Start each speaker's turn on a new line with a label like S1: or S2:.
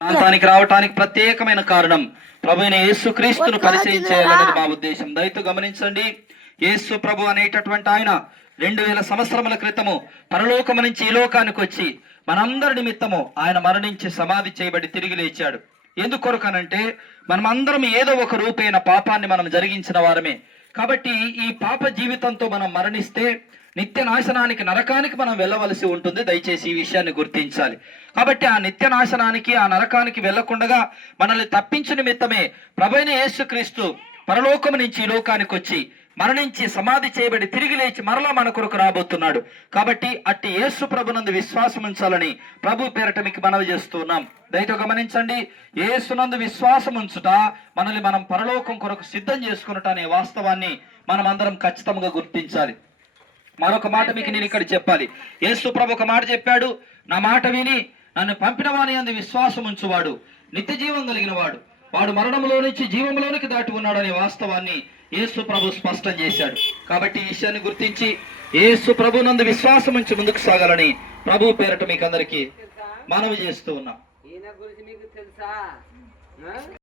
S1: ప్రాంతానికి రావటానికి ప్రత్యేకమైన కారణం ప్రభు అయిన యేసు క్రీస్తును పరిచయం చేయాలన్నది మా ఉద్దేశం. దయతో గమనించండి యేసు ప్రభు అనేటటువంటి ఆయన రెండు వేల సంవత్సరముల క్రితము పరలోకము నుంచి ఈ లోకానికి వచ్చి మనందరి నిమిత్తము ఆయన మరణించి సమాధి చేయబడి తిరిగి లేచాడు. ఎందుకొరకనంటే మనమందరం ఏదో ఒక రూపైన పాపాన్ని మనం జరిగించిన వారమే. కాబట్టి ఈ పాప జీవితంతో మనం మరణిస్తే నిత్య నాశనానికి నరకానికి మనం వెళ్ళవలసి ఉంటుంది. దయచేసి ఈ విషయాన్ని గుర్తించాలి. కాబట్టి ఆ నిత్య నాశనానికి ఆ నరకానికి వెళ్ళకుండగా మనల్ని తప్పించు నిమిత్తమే ప్రభైన యేసుక్రీస్తు పరలోకం నుంచి ఈ లోకానికి వచ్చి మరణించి సమాధి చేయబడి తిరిగి లేచి మరలా మన కొరకు రాబోతున్నాడు. కాబట్టి అట్టి యేసు ప్రభునందు విశ్వాసం ఉంచాలని ప్రభు పేరట మీకు మనవి చేస్తున్నాం. దయతో గమనించండి యేసునందు విశ్వాసం ఉంచుట మనల్ని మనం పరలోకం కొరకు సిద్ధం చేసుకున్నట అనే వాస్తవాన్ని మనం అందరం ఖచ్చితంగా గుర్తించాలి. మరొక మాట మీకు నేను ఇక్కడ చెప్పాలి. యేసు ప్రభు ఒక మాట చెప్పాడు. నా మాట విని నన్ను పంపిన వాని అందు విశ్వాసం ఉంచువాడు. నిత్య జీవం కలిగిన వాడు. వాడు మరణంలో నుంచి జీవంలోనికి దాటి ఉన్నాడు అనే వాస్తవాన్ని యేసు ప్రభు స్పష్టం చేశాడు. కాబట్టి ఈ విషయాన్ని గుర్తించి యేసు ప్రభు నందు విశ్వాసం ఉంచి ముందుకు సాగాలని ప్రభు పేరట మీకు అందరికీ మనవి చేస్తూ ఉన్నాం.